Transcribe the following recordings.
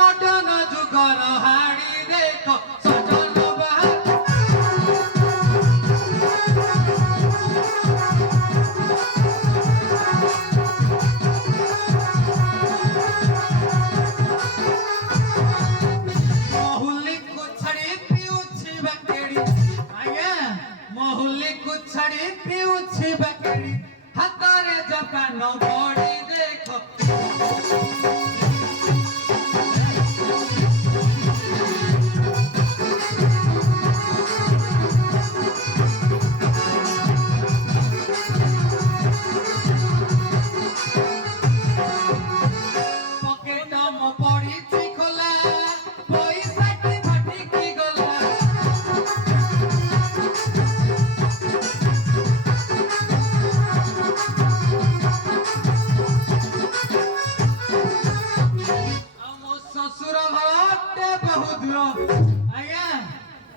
Modern जुगर हाड़ी देख सजन बाहर महुली को छड़ी पिउछि बकेड़ी आज्ञा महुली को छड़ी पिउछि बकेड़ी हातरे जपान बड़ी देखो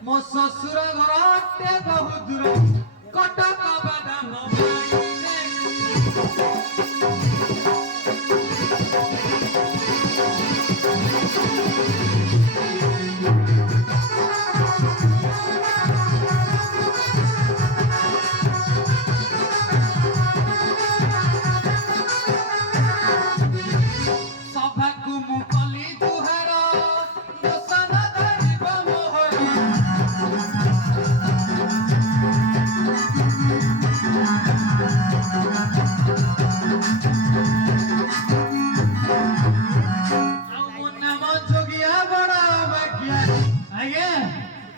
मो ससुर घरटे बहुत दूर कटक बादाम सभाकु मुकली तुहार दोसन धरिब मोहर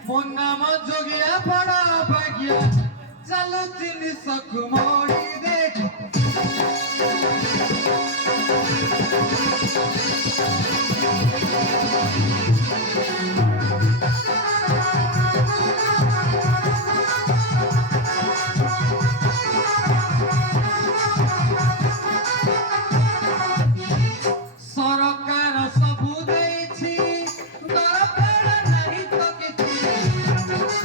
मो नाम जोगिया बड़ा भाग्य चलो जिनिस मोड़ी देख सरकार सबू देछि दरकार नहीं तो किछि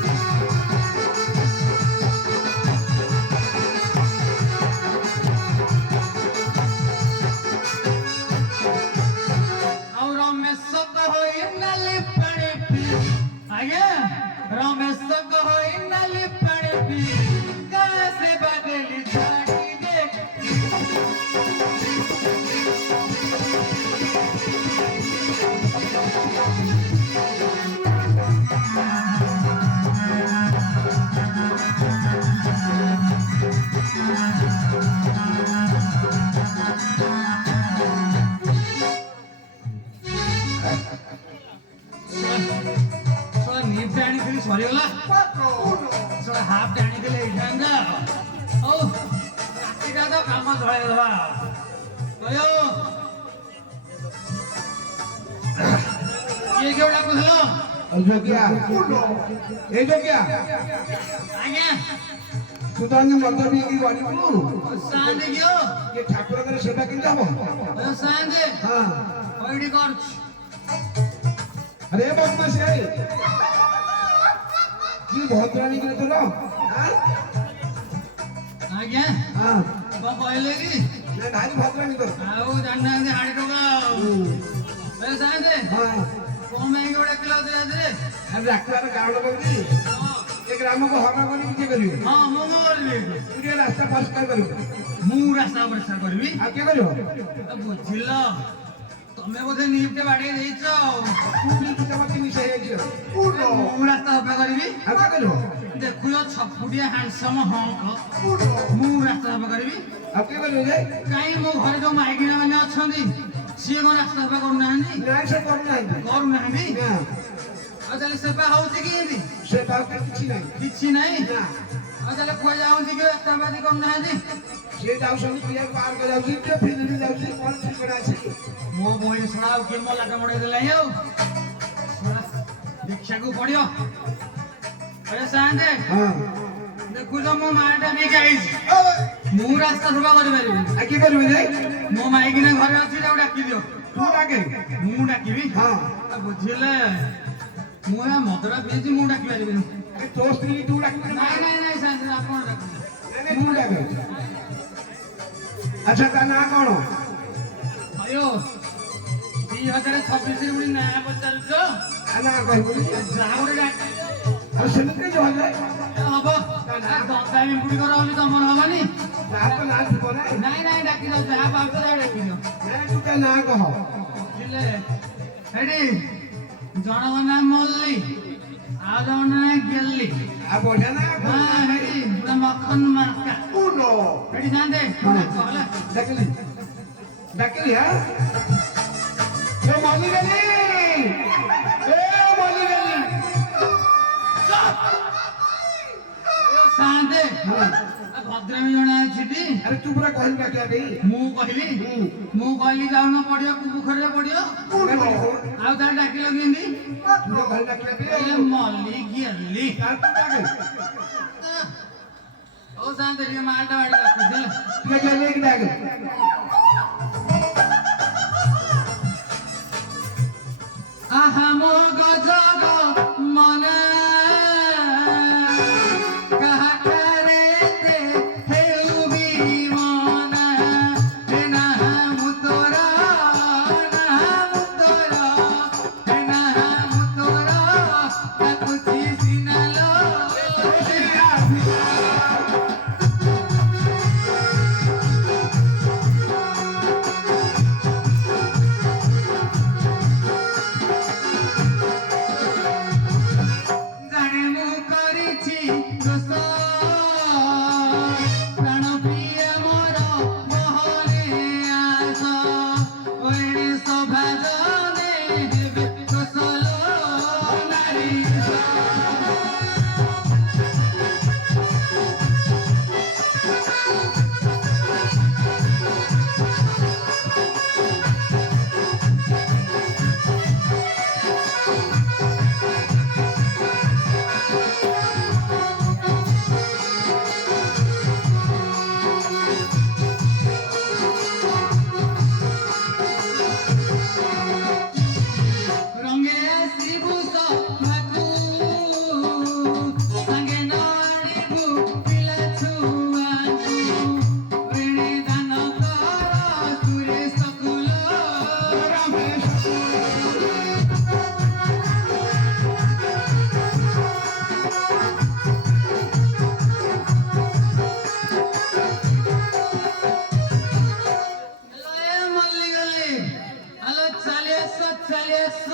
और रमेश कहोई नाली पानी पी आज्ञा रमेश कहोई नाली पानी पी कैसे बदली झाड़ी देख निप डाणी थी सरीगला हाफ डाणी थे एइटांगा ओ रातिटा तो काम धळे दबा कयो ये केवडा कहलो अजोग्या ए जोग्या आज्ञा तू तो अंग मंत्र भी की वाली बोलू सांदे गयो ये ठाकुर करे सेवा किंता हो सांदे हां ओइडी करछ अरे बदमाश है की भद्राणी के तोरा हां आज्ञा हां बा कहले की ना भारी भद्राणी तो आउ जानना दे हाडी टोका ए सांदे हां कोमे गोडे किलो दे दे अरे डाक्टर गावड़ बोली ये ग्राम को हरा बनी के करियो हां मो मोरली पूरे रास्ता परिष्कार करियो मु रास्ता परिष्कार करबी आ के करियो बुझिलो तमे बोधे निपटे बाडी देइछो तू भी की तमती मिसे है जियो पूरो मु रास्ता सफा करबी आ के करियो देखुयो छफुडिया हैंडसम हंक मु रास्ता सफा करबी आ के करियो जे काई मो घरे जो माइकिना माने अछंदी सिए को रास्ता सफा करू नाहंदी ना से करू नाहंदी ना आ चले सेपा होउची की एदी से बात किछि नहीं किछि नाही ना आ चले खोय जाउंदी के रास्ता बादी करू नाहंदी से जाउसन पिया पार कर जाउसी ते फिर भी जाउसी कोन ठिकड़ा छै मो बोई सुनाओ के मोला का मोड़े देला यो दीक्षा को पड़ियो अरे सांदे हां देखु जो मो माटा भी गाइस मु रास्ता सफा करि परिबी आ के करबे जे मो माइकिना घरे अछि ता डाकी दियो तू डाके मु डाकीबी हां बुझिले मु या मदरा बेजी मु डाकी परिबी अरे तो स्त्री तू डाके नाही नाही नाही सांदे आपण डाकी तू डाके अच्छा ता ना कोन अयो 2026 ପୁଣି ନାଁ ପଚାରୁଛ ନା କହିବୁନି ଯାହା ଗୋଟେ ଡାକି ଆଉ ସେମିତି କାଇଁ ଜଣାଯାଏ ହବ ଦଶା ବିମ୍ପୁଡ଼ିକର ବୋଲି ତମର ହବନି ନା ତ ନା ଥିବ ନା ନାଇଁ ନାଇଁ ଡାକି ଦଉ ଯାହା ପାଉଛ ତାହା ଡାକି ଦିଅ ନା ତୁ ତା ନା କହ ବୁଝିଲେ ଏଠି ଜଣଙ୍କ ନାଁ ମଲ୍ଲି ଆଉ ଜଣଙ୍କ ନାଁ ଗେଲ୍ଲି ଆଉ ବଢିଆ ନା ହଁ ଏଠି ପୁରା ମଖନ ମାର୍କା ଉନୋ ଏଠି ଯାଆନ୍ତେ ହେଲା ଡାକିଲି ଡାକିଲି ହଁ ଏ ମଲିଗଲି ସାନ୍ତେ ଭଦ୍ରାମୀ ଜଣେ ଅଛି ଆରେ ତୁ ପୁରା କହିଲୁ ଡାକିଲା ଦେଇ ମୁଁ କହିଲି ଯାଉନ ପଡିବ ପୋଖରୀରେ ପଡିବ ଆଉ ତାର ଡାକିଲ କେମିତି ମଲ୍ଲି ଗେଲ୍ଲି ହଉ ସାନ୍ତେ ଟିକେ ମାଲଟା ବାଡି ରଖୁଛି ହେଲା ଆହା ମୋ ଗଜଗ ମନେ କାହା ରେ ହେଉ ବିମନା ହେ ନା ମୁଁ ତୋର ଡାକୁଛି ସିନାଲୋ ଜାଣେ ମୁଁ କରିଛି ଦୋଷ ପ୍ରାଣ ପ୍ରିୟ ମୋର ମୋହରେ ଆସ ଏଣେ ସଭା ଜନେ ହେବେ କୋଶଲ ନାରୀ ରଙ୍ଗେ ଆସିବୁ ସଭାକୁ ସାଙ୍ଗେ ନ ଆଣିବୁ ପିଲା ଛୁଆଙ୍କୁ ଏଣେ ଦାନ କର ସୁରେ ସକୁଲ ମଲ୍ଲି ଗଲି ହ୍ୟାଲୋ ଚାଲି ଆସ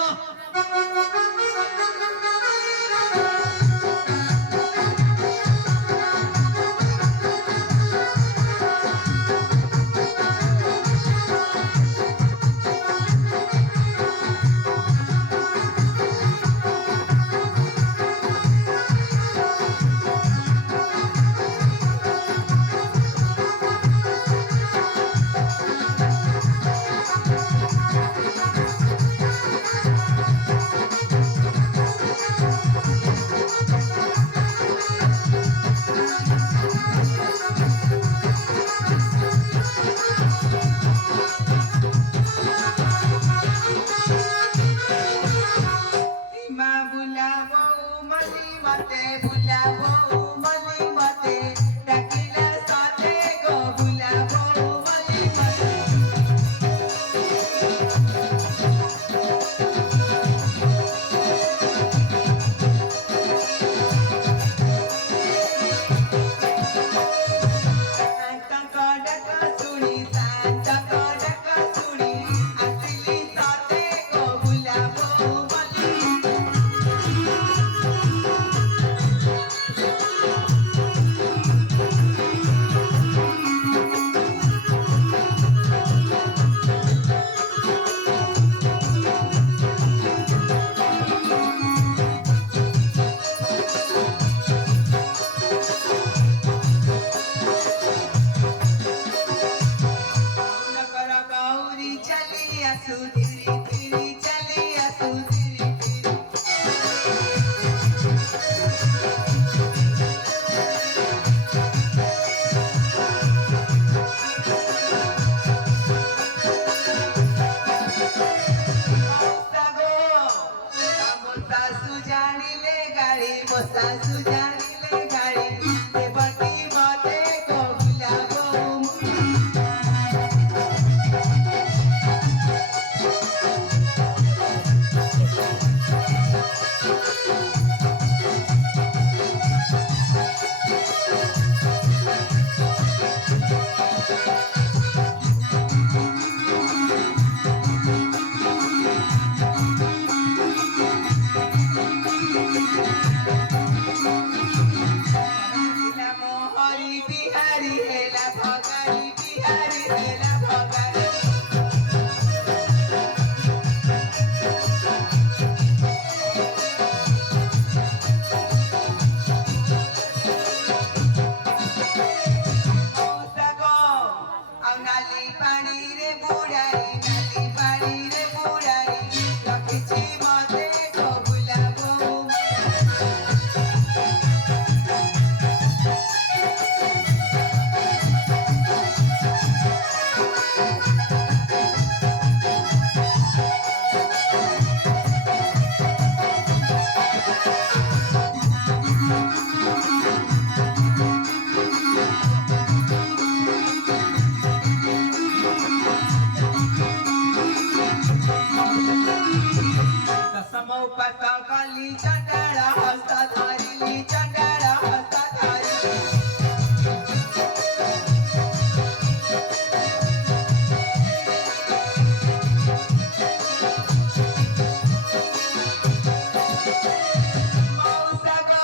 ମା ବୁଲାବୋ ମଲି ମତେ ଡାକିଲା ସତେ ଗୋ ବୁଲାବୋ ମଲି ମତେ ତାଙ୍କ ଡାକ ଶୁଣି ଆସିଲି ସତେ ଗୋ ବୁଲାବୋ ମଲି ଗୌରୀ ଚାଲି ଆସୁ ଧୀରେ ଧୀରେ ଚାଲି ଆସୁ ଧୀରେ ଧୀରେ ଶାଶୁ ଜାଣିଲେ ଗାଳି ଦେବଟି ବଦେ କହୁଲା ବୋଉ ତମ ଉପାସ କଲି ଚଣ୍ଡାଳ ହସ୍ତ ଧରିଲି ଚଣ୍ଡାଳ ହସ୍ତ ଧରିଲି ମଉସା ଗো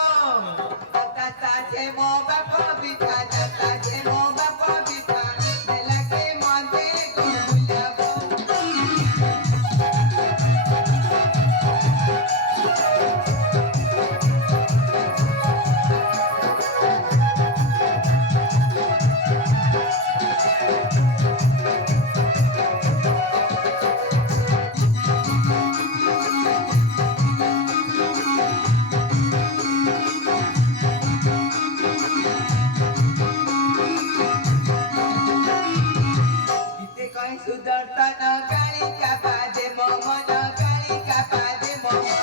ଦାଦା ଯେ ମୋ ବାପ ବିଠା ଦାଦା ଯେ ମୋ ବାପ ବିଠା ଦେଲାକେ ମତେ ଗୋ ବୁଲାବ Ite koi sudartana kalika pade momona kalika pade momona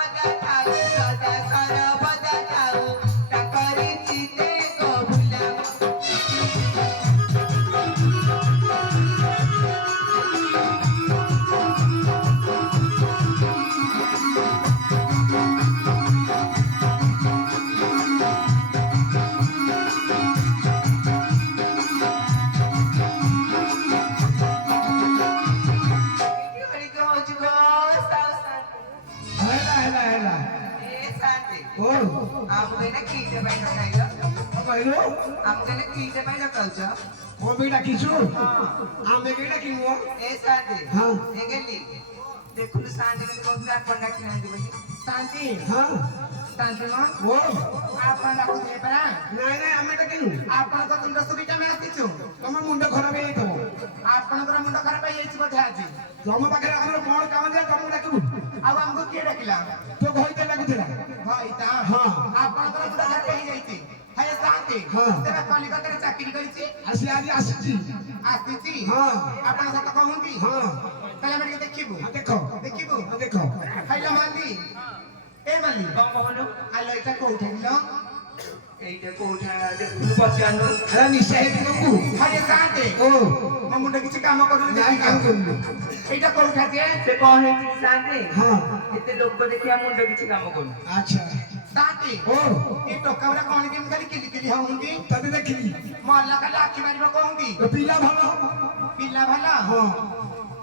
sada sara bada thau takari chite ko bhulamo Hori ko jugo sao san ହେଲା e sante ଓ amgene kite bai na kaiga କହିଲୁ amgene kite bai na kaucha ମୋ ବି ଡାକିଛୁ ଆମେ କେହି ଡାକିବୁ e sante ହଁ engeli ଦେଖୁଲୁ ଶାନ୍ତି କହୁଥିଲା ଆପଣ ଡାକି ନାହାନ୍ତି ବୋଲି ଶାନ୍ତି ହଁ ଶାନ୍ତି ମା ଓ ଆପଣ ଡାକୁଥିଲେ ପରା ନାଇଁ ନାଇଁ ଆମେ ଡାକିନୁ ଆପଣଙ୍କ ତୁଣ୍ଡ ସୁବିଧା ଆମେ ଆସିଛୁ ତମ ମୁଣ୍ଡ ଖରାପ ହେଇଯାଇଥିବ ଆପଣଙ୍କର ମୁଣ୍ଡ ଖରାପ ହେଇଯାଇଛି ବୋଧେ ଆଜି ତମ ପାଖରେ ଆମର କଣ କାମ ଦିଆ ତମକୁ ଡାକିବୁ ଆଉ ଆମକୁ କିଏ ଡାକିଲା ତୋ ଘଇତେ ଡାକୁଥିଲା ଭାଇତା ହଁ ଆପଣଙ୍କର ମୁଣ୍ଡ ଖରାପ ହେଇଯାଇଛି ହେ ଶାନ୍ତି ହଁ। ତେବେ କଲିକତାରେ ଚାକିରି କରିଛି ଆସି ଆଜି ଆସିଛି ଆସିଛି ହଁ ଆପଣ ସତ କହନ୍ତି ହଁ ତାହେଲେ ଆମେ ଟିକେ ଦେଖିବୁ ହଁ, ଦେଖ ଦେଖିବୁ ହଁ, ଦେଖ ଖାଇଲ ମାଲି ଏ ମାଲି କଣ କହୁନୁ ଆଲୋ ଏଇଟା କୋଉଠି କିଲ এইটা কোঠা দেখুন পচানো ଆରେ ନିଶା ହେଇଛି ତମକୁ ହେ ଶାନ୍ତି ଓ ମୋ ମୁଣ୍ଡ କିଛି କାମ କରୁନି ନାଇଁ କାମ କରୁନି এইটা কোଉঠা যে সে কଣ ହେଇଛି ଶାନ୍ତି ହଁ ଏତେ ଲୋକ ଦେଖିବା ମୁଣ୍ଡ କିଛି କାମ କରୁନି ଆଚ୍ଛା ଶାନ୍ତି ଓ ଏ ଟୋକା ଗୁରା କଣ କେମିତି ଖାଲି କିଲି କିଲି ହଉନ୍ତି ତତେ ଦେଖିଲି ମଲା ଖାଲି ଆଖି ମାରିବ କହନ୍ତି ତୋ ପିଲା ଭଲ ପିଲା ଭଲ ହଁ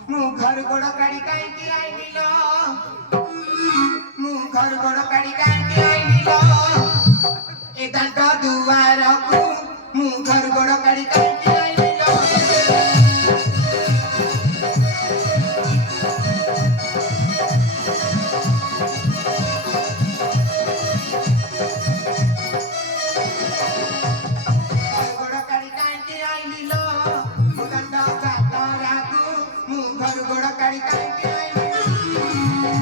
ମୁଁ ଘର ଗୋଡ କାଢି କାହିଁକି ଆଇନିଲ ମୁଁ ଘର ଗୋଡ କାଢି କାହିଁକି ଆଇନିଲ ଏ ଦାଣ୍ଡ ଦୁଆରକୁ ମୁଁ ଘର ଗୋଡ କାଢି କାହିଁକି ଆଇନିଲ ଘର ଗୋଡ କାଢି କାହିଁକି ଆଇନିଲ ମୁଁ ଦାଣ୍ଡ ଚାକରାକୁ ମୁଁ ଘର ଗୋଡ କାଢି କାହିଁକି ଆଇନିଲ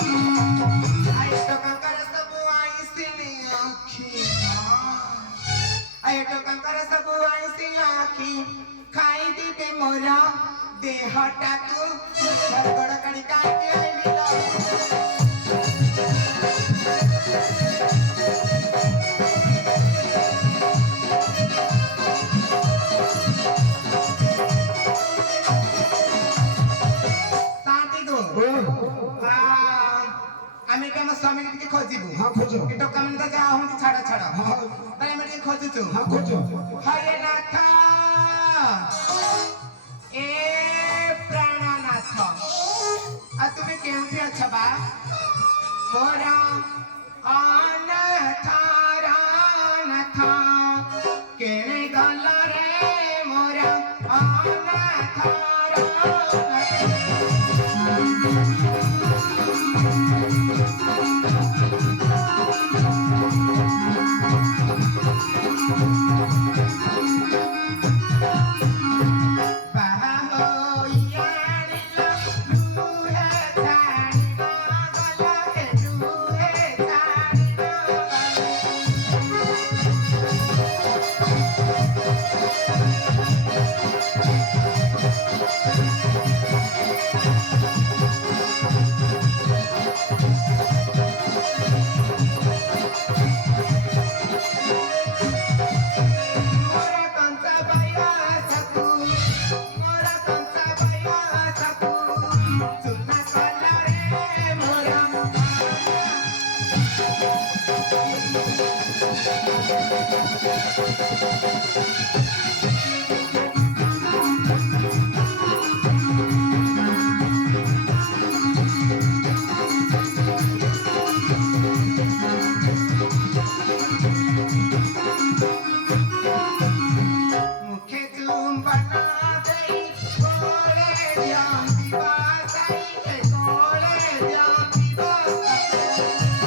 ଆଏ ଟୋକାଙ୍କର ସବୁ ଆଇସିନି ଆଖି ଆଏ ଟୋକାଙ୍କର ସବୁ ଆଇସିନି ଆଖି ଖାଇଦିବେ ମୋର ଦେହଟାକୁ ଘର ଗୋଡ କାଢି କାହିଁକି ଆଇନିଲ ଶାନ୍ତି ଗো ଆମେ ଏଠି ଆମ ସ୍ୱାମୀକି ଟିକେ ଖୋଜିବୁ ହଁ ଖୋଜ ଏ ଟୋକା ମାନେ ତ ଯାହା ହୁଅନ୍ତି ଛାଡ ଛାଡ ହଁ ତାହେଲେ ଆମେ ଟିକେ ଖୋଜୁଛୁ ହଁ ଖୋଜ ହରେ ନାଥ ଏ ପ୍ରାଣନାଥ ଆଉ ତୁମେ କେଉଁଠି ଅଛ ବା ମୋର ଅନାଥର ନାଥ କେଣେ ଗଲ ରେ ମୋର ଅନାଥର ବାହା ହୋଇଆଣିଲ ଲୁହେ ଛାଡ଼ିବ ଗଲ ହେ ଲୁହେ ଛାଡ଼ିବ ଗଲ मुखे तुम बना गई गोले जान दीवार गई गोले जान दीवार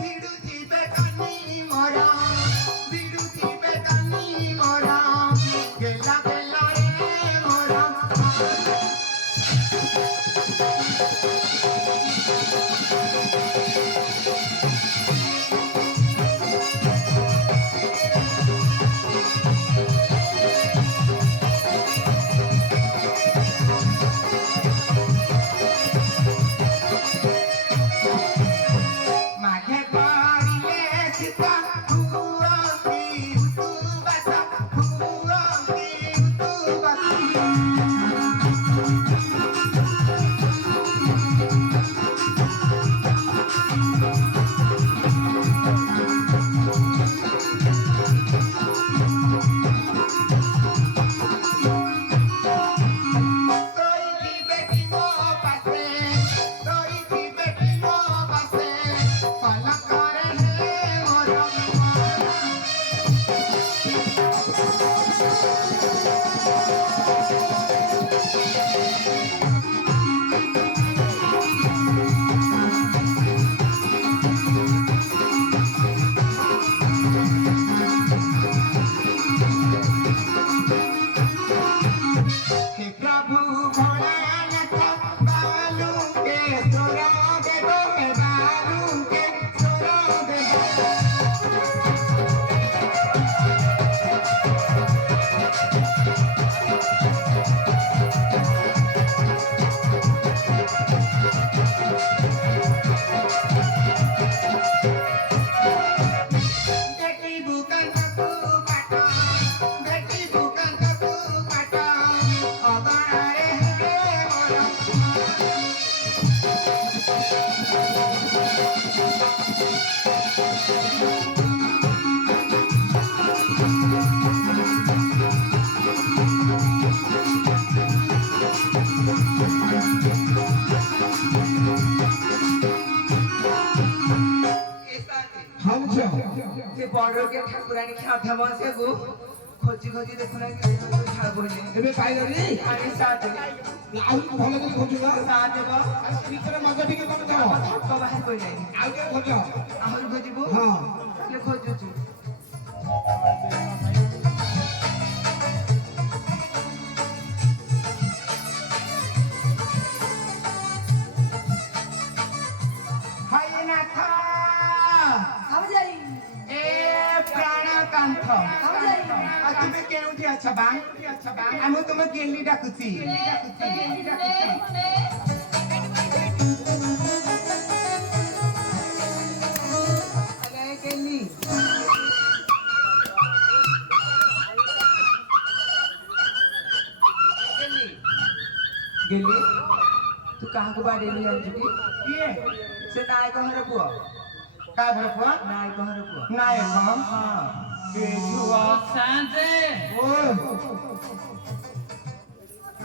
बिडुती बेकानी मोरा बिडुती बेकानी मोरा गेला गेला रे मोरा मागे पारिले सीता हुआंती तू बता हुआंती तू बता Soy mi bequimo pase, soy mi bequimo pase, pala care he mora. हे प्रभु भोलानाथ बालू के सोरा देवो हे बालू के सोरा देवो बेटी बुकन कपू काटा बेटी बुकन कपू काटा अगणारे हे मोरा हम छे से बॉर्डर के ठाकुरानी खाथा बसे गो खोजी खोजी देखुना छाड़ बोले एबे पाइलरी आनी साथ ଆଉ ଭଲ କରି ଖୋଜୁବା साथ देबो ଭିତରେ ମଗ ଟିକେ କମ ଥାଅ तो बाहर कोई नहीं ଆଉ ଟିକେ ଖୋଜ आहुर खोजिबो ହଁ ले खोजुछु हाय नाथ ए प्राणकांत तुमे केउठी अच्छा बा हम तुम गेली डाकुची अरे गेली गेली तू कहाँ को बाड़ी ले आउची किए से नाय कहर पुआ का घर पुआ नाय कहर पुआ नाय हम हां ए जुआ शांति ଓ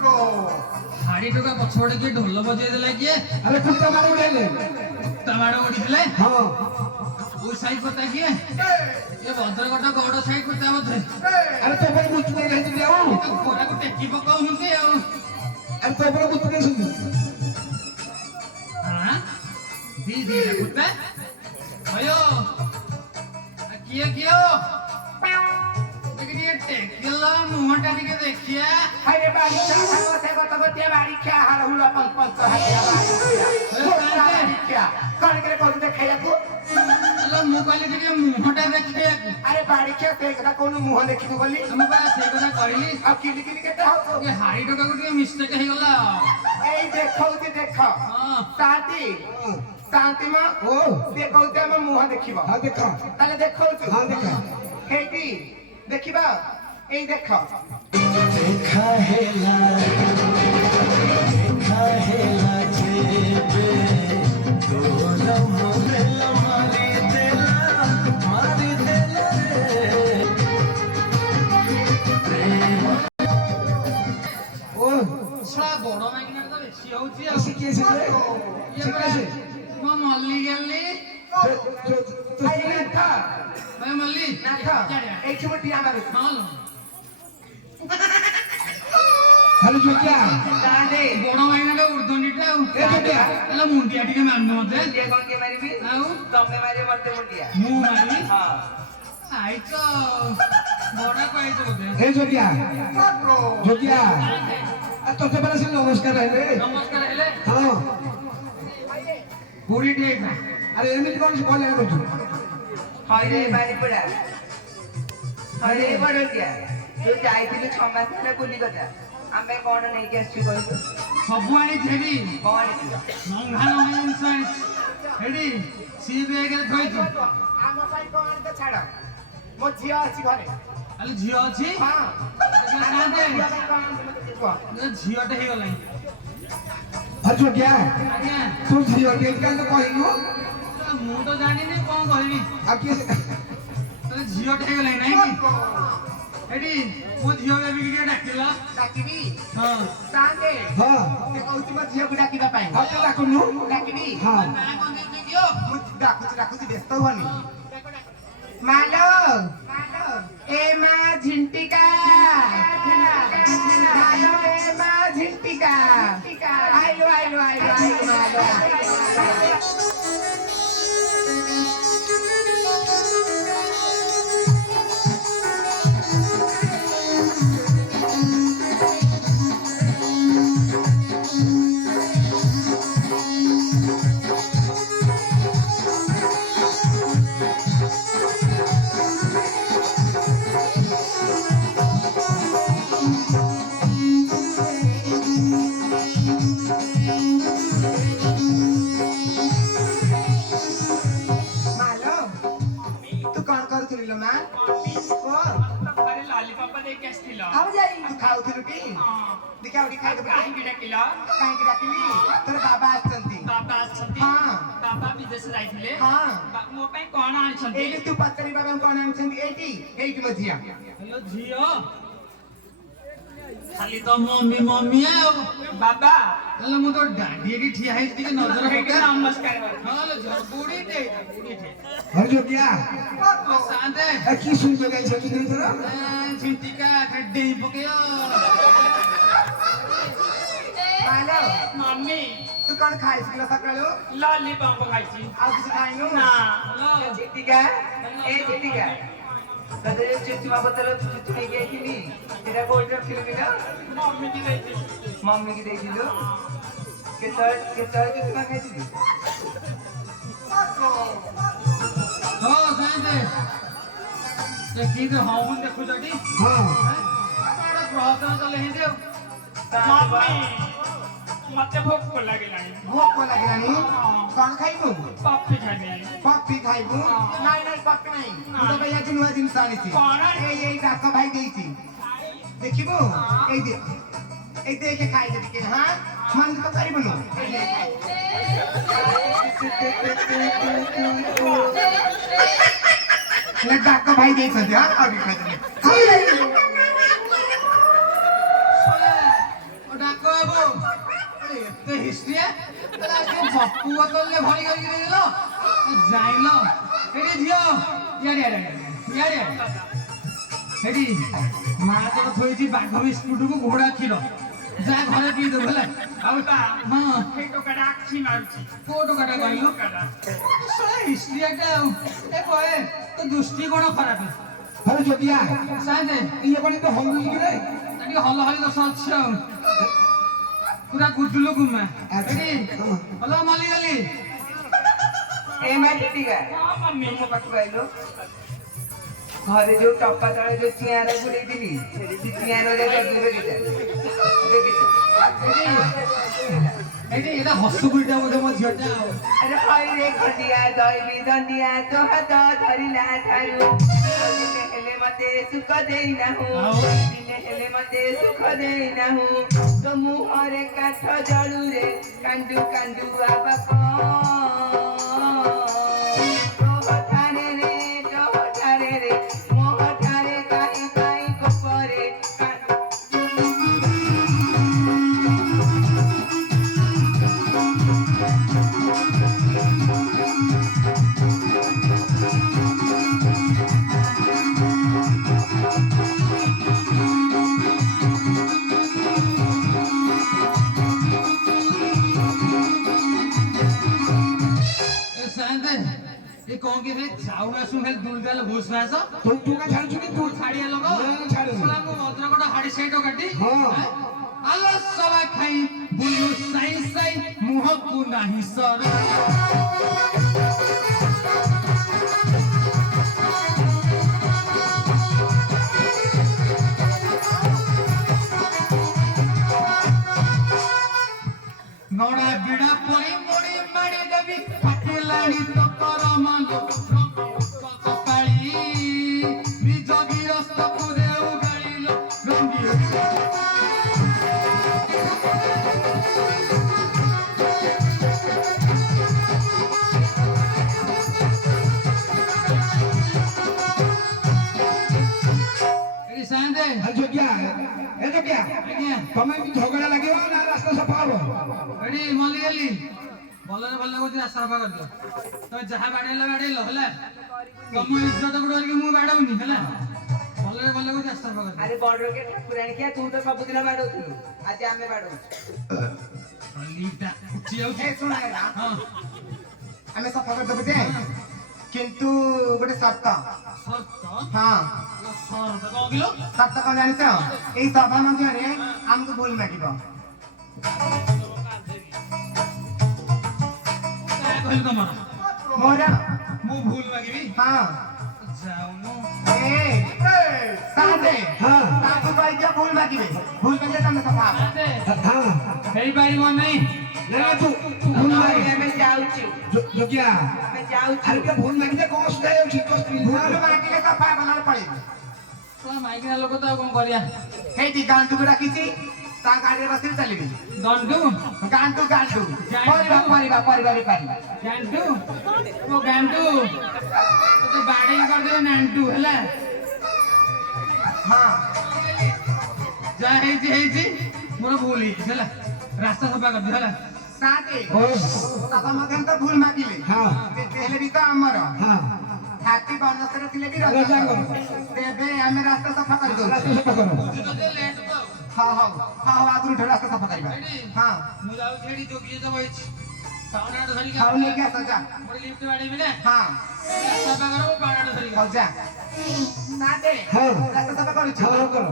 को हाड़ी टोका पछोड़े के ढोल बजे देला किए ଆରେ କୁଟା ମାରି ଉଡେଇଲେ टमाटो उड़ीले ହଁ वो साइड पता किए ये भद्रकटा गौड़ साइड पता बोधे ଆରେ ତୋ ଉପରେ ମୁଚୁ କରି ଯାଇଥିଲି ଆଉ घोड़ा को टेकी पकाऊ हुंती आ ଆରେ ତୋ ଉପରେ ମୁଚୁ କରି ଯାଇଥିଲି हां दी दी कुत्ता भयो किए कियो देखिए टेकिला मुंहटा के देखिए हाय रे बाड़ी चाहा से गत गतिया बाड़ी क्या हाल हुला पंच पंच हाथिया बाड़ी क्या कौन करे कोन देखाया तू अल्लाह मोबाइल के मुंहटा देखिए अरे बाड़ी क्या से कदा कोन मुंह देखिबो बोली हम बा से कथा कहली अब किली किली केते हो ये हाड़ी टोका को मिस्टेक हे गला ए देखो जे देखो हां शांति शांति मां ଓ देखो ते हम मुंह देखिबो ହଁ ଦେଖ ताले देखो तू ହଁ ଦେଖ ହେଇଟି ଦେଖିବା ଏଇ ଦେଖ देखा हेला जेबे तोरा मोहला मारी देला रे प्रेम ओ ଶଳା ବଡ ମାଇକିନା ତ ବେଶୀ ହଉଛି ଆଉ ଶିଖେ ଶିଖେ ଇଏ ପରା ମୋ ମଲ୍ଲି ଗେଲି ଆଇ ନାଥ ଭାଇ ମଲ୍ଲି ନାଥ ଏଇଠି ମୁଁ ଟିଆ ମାରୁଛି ହଁ हेलो जोगिया ତାହେଲେ ବଡ ମାଇକିନା ଉର୍ଦ୍ଦଣ୍ଡିଟା ଆଉ ଏ ଯୋଗିଆ ହେଲେ ମୁଣ୍ଡିଆ ଟିକେ ମାରୁନି ମତେ ମୁଣ୍ଡିଆ କଣ କିଏ ମାରିବି ଆଉ ତମେ ମାରିବ ମତେ ମୁଣ୍ଡିଆ ମୁଁ ମାରିବି ହଁ ଆଇଛ ବଡାକୁ ଆଇଛ ବୋଧେ हे जोगिया जोगिया तोते परा से नमस्कार हेले ନମସ୍କାର ହେଲେ हां ବୁଢୀ ଟିକେ ହେଇଥା अरे एमित कोन से बोले को तू ହଇରେ ବାରିପଡା ହଇରେ ବଡକିଆ ତୁ ଯାଇଥିଲୁ 6 ମାସ ହେଲା ବୁଲି କଥା ଆମେ କଣ ନେଇକି ଆସିଛୁ କହିଲୁ ସବୁ ଆଣିଛି ହେଠି କଣ ଆଣିଥିଲ ନଙ୍ଘା ନଙ୍ଘା ଜିନିଷ ଆଣିଛି ହେଠି ସି ବ୍ୟାଗରେ ଥୋଇଛୁ ଆମ ପାଇଁ କଣ ଆଣିଛ ଛାଡ ମୋ ଝିଅ ଅଛି ଘରେ ହେଲେ ଝିଅ ଅଛି ହଁ ସାନ୍ତେ କୁହ ଝିଅଟେ ହେଇଗଲାଣି अच्छा क्या ଆଜ୍ଞା तू झियो के का तो कहिनु ମୁଁ ତ ଜାଣିନି କଣ କହିବି आ के ତାହେଲେ ଝିଅଟେ ହେଇଗଲାଣି ନାଇଁ କି ଏଠି ମୋ ଝିଅ ବେବି ଟିକେ ଡାକିଲ ଡାକିବି ହଁ ସାଙ୍ଗେ हां ସେ କହୁଛି ମୋ ଝିଅକୁ ଡାକିବା ପାଇଁ हाथ लाकुनु ଡାକିବି हां ନା କଣ ଦେବି କିଓ ମୁଁ ଡାକୁଛି ବ୍ୟସ୍ତ ହୁଅନି ମାଲୋ ଏ ମା ଝିଣ୍ଟିକା ମାଲୋ ଏ ମା ଝିଣ୍ଟିକା ଆଇଲୁ ଆଇଲୁ ଆଇଲୁ ଆଇଲୁ ମାଲୋ ମାଲୋ ତୁ କଣ କରୁଥିଲୁ ଲୋ ମା ଘରେ ଲଲିପପ ଦେଇକି ଆସିଥିଲ ଆଉ ଯାଇ ତୁ ଖାଉଥିଲୁ କି ହଁ ଦେଖିଆ ଉଠି ଖାଇଦବୁ କାହିଁକି ଡାକିଲ କାହିଁକି ଡାକିଲି ତୋର ବାବା ଆସିଛନ୍ତି ବାବା ଆସିଛନ୍ତି ହଁ। ବାବା ବିଦେଶ ଯାଇଥିଲେ ହଁ ମୋ ପାଇଁ କଣ ଆଣିଛନ୍ତି ଏଇଠି ତୁ ପଚାରି ବାବାଙ୍କୁ କଣ ଆଣିଛନ୍ତି ଏଇଠି ଏଇଠି ମୋ ଝିଅ ହ୍ୟାଲୋ ଝିଅ ଖାଲି ତ ମମି ମମି ଆଉ ବାବା ହେଲେ ମୁଁ ତ ଡାଡି ଏଠି ଠିଆ ହେଇଛି ଟିକେ ନଜର ପକା ନମସ୍କାର ହଁ ଲୋ ଝିଅ ବୁଢୀଟେ ବୁଢୀଟେ हर जोगिया ସାନ୍ତେ आ की सुन जो गई छकी नहीं तोरा ଝିଣ୍ଟିକା ଡେଇଁ ପକେଇବ ମାଲୋ ମମି ତୁ କଣ ଖାଇଥିଲ ସକାଳୁ ଲଲିପପ ଖାଇଛି ଆଉ କିଛି ଖାଇନୁ ନା ଚିଟିକା ଏ ଚିଟିକା ତତେ ଯୋଉ ଚୁଚୁମା ବୋତଲ ନେଇକି ଯାଇଥିଲି ସେଟା କୋଉଠି ରଖିଲୁ କିଲୋ ମମି କି ଦେଇଛି ମମି କି ଦେଇଥିଲୁ କେତେବେଳେ ଚୁଚୁମା ଖାଇଥିଲୁ ହଁ ସାନ୍ତେ ଦେଖିକି ହଉ ଦେଖୁଛଟି हां ପ୍ରହସନ କଲେ ହେଇଛି ଆଉ ମତେ ଭୋକ ଲାଗିଲାଣି ଭୋକ ଲାଗିଲାଣି କଣ ଖାଇବୁ କଫି ଖାଇବି ପପି ଖାଇବୁ ନାଇଁ ନାଇଁ ପପି ନାଇଁ ମୁଁ ତ ପାଇଁ ଆଜି ନୂଆ ଜିନିଷ ଆଣିଛି କଣ? ଏଇ ଡାକ ଭାଇ ଦେଇଛି ଦେଖିବୁ ଏଇ ଦେ ଏଇ ଦେଖେ ଖାଇଦେ ଟିକେ ହଁ ମନ ଦୁଃଖ କରିବୁନୁ ଡାକ ଭାଇ ଦେଇଛନ୍ତି ହଁ ଆଉ ଟିକେ ଖାଇଦେଲେ ଡାକ ବାବୁ ଏତେ ହିଷ୍ଟ୍ରିଆ ବପୁ ବୋତଲରେ ଭରି କରିକି ଦେଇଦେଲ ଯାଇଲ ଏଠି ଝିଅ ଇଆଡେ ସେଠି ମା ତୋର ଥୋଇଛି ବାଘ ବିସ୍କୁଟକୁ ଘୋଡା କ୍ଷୀର ଯା ଘରେ ପିଇଦେବୁ ହେଲା ଆଉ ହଁ ସେଇ ଟୋକାଟା ଆଖି ମାରୁଛି କୋଉ ଟୋକାଟା କହିଲୁ ହିଷ୍ଟ୍ରିଆଟା ଆଉ ଏ କହେ ତ ଦୃଷ୍ଟି କଣ ଖରାପ हर जोगिया ସାନ୍ତେ ये बनी तो हम की रे ଟିକେ ହଲ ହଲି ଦୋଷ ଅଛି ଆଉ ପୁରା ଗୁଜୁଲୁ ଗୁମା ଏଠି ହଲ ମଲି ଗଲି ଏ ମା ଚିଟିକା ମୋ ପାଖକୁ ଆଇଲୁ ଘରେ ଯୋଉ ଟପା ତଳେ ଯୋଉ ଚିଆଁର ବୁଲେଇଥିଲି ଚିଆଁର ଏଠି ଏଇଟା ହସୁକୁରିଟା ବୋଧେ ମୋ ଝିଅଟା ଆଉ ଆରେ ହଇରେ ଖଣ୍ଡିଆ ଦଇବି ଦଣ୍ଡିଆ ତୋ ହାତ ଧରିଲା ଠାରୁ ହେଲେ ମତେ ସୁଖ ଦେଇନାହୁଁ ଆଉ? ଦିନେ ହେଲେ ମତେ ସୁଖ ଦେଇନାହୁଁ ତୋ ମୁହଁରେ କାଠ ଜଳୁରେ କାନ୍ଦୁ କାନ୍ଦୁ ବାପ ତୋଠାରେ ରେ ମୋହଠାରେ କାହିଁ କାହିଁ କୋପରେ ए शांत ये कौन के है चाउना सु हेल दुलदाल घुस भास तू का छाड़ छुनी तू छाड़िया लोग ना छाड़ सुना को भद्रकटा हाड़ी सेटो काटी हाँ। आलो सवा खाई बुलु साई साई मुह को नाही सर नौड़ा बिड़ा पड़ी मोड़ी माड़ी देवी फाटेलाणी तो करमलो कपाली निज गिरस्त पुरे उगाड़िलो रंगी एडी सांदे जो क्या ए तो क्या आज्ञा तमे भी झगड़ा लागियो ना रास्ता सफा हो एडी मलियाली भलरे भल लागो रास्ता सफा कर दियो तो जहा बाडेला होला तम इज्जत गुडर के मु बाडौनी होला भलरे भल लागो रास्ता सफा कर ଆରେ ବଡ କେ ଠାକୁରାଣୀ କିଆ ତୁ ତ ସବୁଦିନ ବାଡଉଥିଲୁ ଆଜି ଆମେ ବାଡଉଛୁ ଲିଟା ଉଠି ए ଯାଉଛି सुना है ना हां हमें सफा कर देबे जे किंतु गोटे शर्त ସତ हाँ ସର କଣ କିଲୋ शर्त कौन जानिଛ एई सभा मध्य रे हमको भूल मागिबो काय କହିଲ ତମର मोरा ମୁଁ ଭୁଲ ମାଗିବି हाँ ଯାଉନୁ ए सादे हां ताकू भाई जो भूल मागिबे भूल मागिले तमे सफा हां ହେଇ ପାରିବ ନାହିଁ ना तू भूल ଆଉ मागी ଆମେ ଯାଉଛୁ जो क्या ଆମେ ଯାଉଛୁ अरे के भूल मागी जे कोस दे छी तो भूल मागिले सफा बलार पड़िबे ଶଳା ମାଇକିନା ଲୋକ ତ ଆଉ କଣ କରିବା हेटी गांडू को डाकिची ता गाड़ी बसी चलीबी ଦଣ୍ଡୁ गांडू गांडू परिबा परिबा परिबा भी परिबा ଗାଣ୍ଡୁ ଓ ଗାଣ୍ଡୁ ତତେ ବାଡେଇ କରିଦେବେ ନାଣ୍ଡୁ ହେଲା हाँ ଯାହା ହେଇଛି ମୋର ଭୁଲ ହେଇଛି ହେଲା ରାସ୍ତା ସଫା କରିଦିଅ ହେଲା सादे ओ सभा मध्य तो भूल मागिले हां हेले भी तो हमर हां हाथी बनसरे थिले भी रजांग। तेबे आमे रास्ता सफा कर दो रास्ता सफा करो ବୁଝୁଛ ଯେ ଲେଟ୍ ତ हाँ हाँ हाँ हाँ आगुर उठो रास्ता सफा करिबा हाँ ମୁଁ ଯାଉଛି ଏଠି ଯୋଗୀ ତ ବଇଛି ପାଉନାଟ ଧରିକି खाऊ ले क्या सजा ମୋର ଲିଫ୍ଟ ବାଡେଇବି ନା हाँ ରାସ୍ତା ସଫା କର ମୁଁ ପାଉନାଟ ଧରିକି हो जा सादे हाँ रास्ता सफा करू छी हाँ करो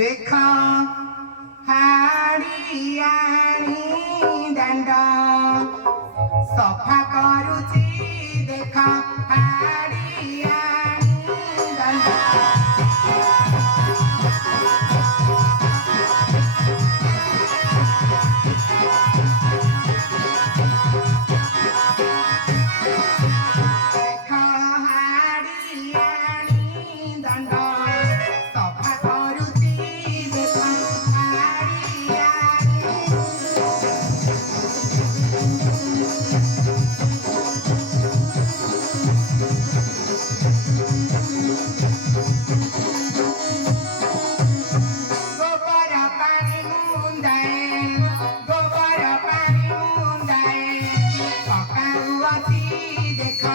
देखा हाड़ियाणी दंड सफा करूची देखा हाड़ियाणी दंड देखा हाड़ियाणी दंड सफा करूची देखा हाड़ियाणी गोबर पानी मुंदाए गोबर पानी मुंदाए पकाउती देखा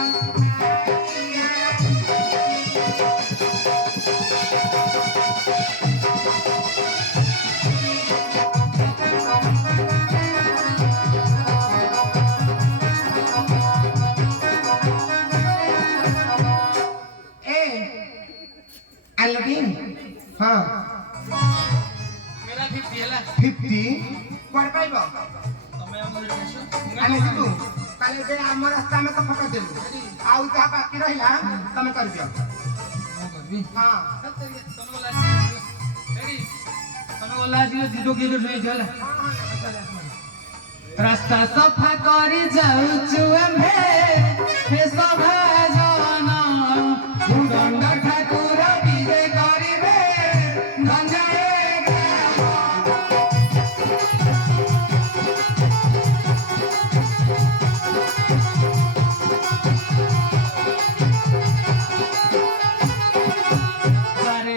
ए अलवीन हाँ मेरा 50 ହେଲା 50 କୁଆଡେ ପାଇବ ତମେ ଆମର ଏଠି ଆସ ଆମେ ଯିବୁ କାଲି ଯେ ଆମ ରାସ୍ତା ଆମେ ସଫା କରିଦେଲୁ ଆଉ ଯାହା ବାକି ରହିଲା ତମେ କରିଦିଅ କଣ କରିବି ହଁ ତମେ ଗଲା ଏଠି ତମେ ଗଲା ଆସିଲେ ଯୋଗୀ ତ ଶୋଇଛ ହେଲା ରାସ୍ତା ସଫା କରି ଯାଉଛୁ ଆମେ ହେ ସଭା ଜନ ଦଣ୍ଡ ଠାକୁର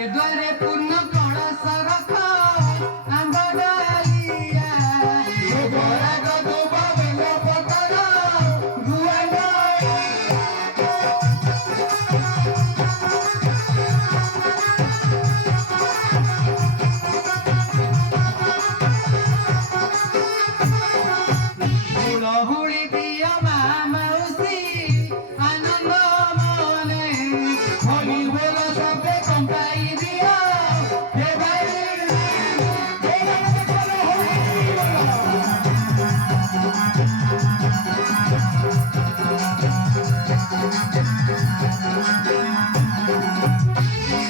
ଦ୍ୱାରେ ପୂର୍ଣ୍ଣ କଳସ ରଖ ଆମ୍ବ ଡାଳିଆ ଭୋଗରାଗ ଦୁବ ବେଲ ପତର ଗୁଆ ହୁଳହୁଳି ଦିଅ ମା ମାଉସୀ ଆନନ୍ଦ ମନେ ହୋଲି ବୋଲ ସବେ କମ୍ପାଇ ଦିଅ ହେ ଭାଇ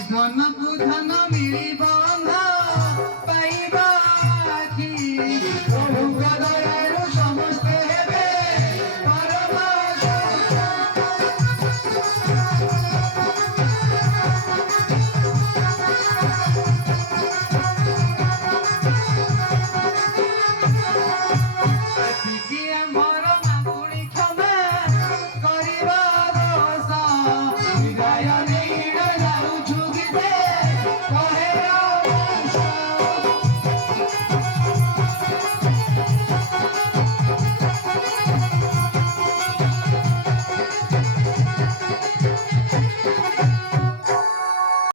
ଧନକୁ ଧନ ମିଳିବ